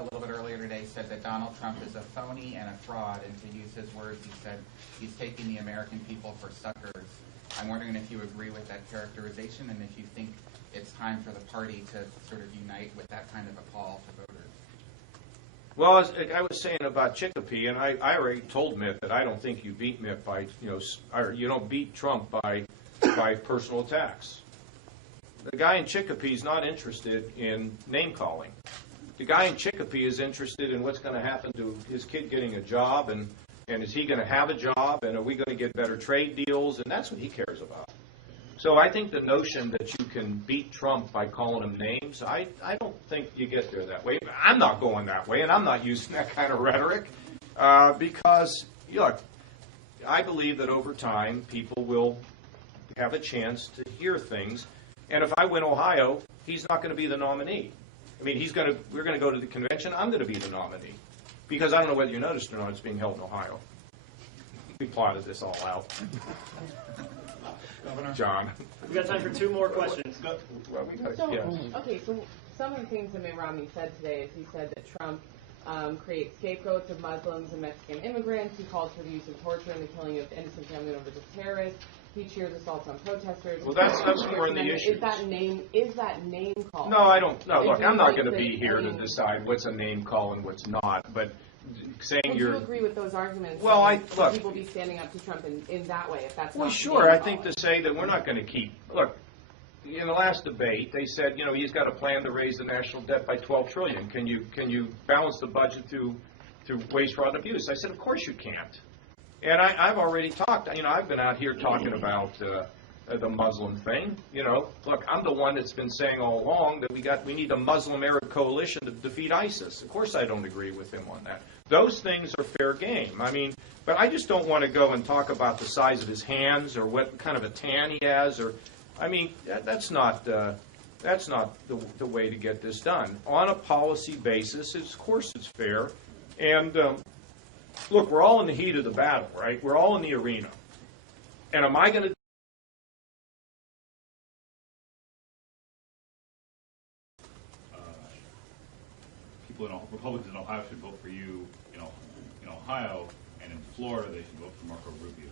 a little bit earlier today said that Donald Trump is a phony and a fraud, and to use his words, he said he's taking the American people for suckers. I'm wondering if you agree with that characterization, and if you think it's time for the party to sort of unite with that kind of a call to voters. Well, as I was saying about Chicopee, and I already told Mitt that I don't think you beat Mitt by, or you don't beat Trump by personal attacks. The guy in Chicopee is not interested in name calling. The guy in Chicopee is interested in what's going to happen to his kid getting a job, and is he going to have a job, and are we going to get better trade deals, and that's what he cares about. So I think the notion that you can beat Trump by calling him names, I don't think you get there that way. I'm not going that way, and I'm not using that kind of rhetoric because, look, I believe that over time people will have a chance to hear things. And if I win Ohio, he's not going to be the nominee. I mean, we're going to go to the convention. I'm going to be the nominee because I don't know whether you noticed or not. It's being held in Ohio. We plotted this all out. Governor? John. We got time for two more questions. Well, Okay, so some of the things that Mitt Romney said today is he said that Trump creates scapegoats of Muslims and Mexican immigrants. He called for the use of torture and the killing of innocent family members of terrorists. He cheers assaults on protesters. Well, that's more in the issues. Is that name call? No, I don't. No, look, I'm not going to be here to decide what's a name call and what's not. But saying would you agree with those arguments? Well, look. People be standing up to Trump in that way if that's well, not sure. name I think calling. to say that we're not going to keep. Look, in the last debate, they said he's got a plan to raise the national debt by $12 trillion. Can you balance the budget through waste, fraud, and abuse? I said, of course you can't. And I've already talked. I've been out here talking about the Muslim thing. Look, I'm the one that's been saying all along that we need a Muslim-Arab coalition to defeat ISIS. Of course, I don't agree with him on that. Those things are fair game. But I just don't want to go and talk about the size of his hands or what kind of a tan he has. That's not the way to get this done. On a policy basis, of course, it's fair. And look, we're all in the heat of the battle, right? We're all in the arena. And am I going to Republicans in Ohio should vote for you in Ohio, and in Florida they should vote for Marco Rubio.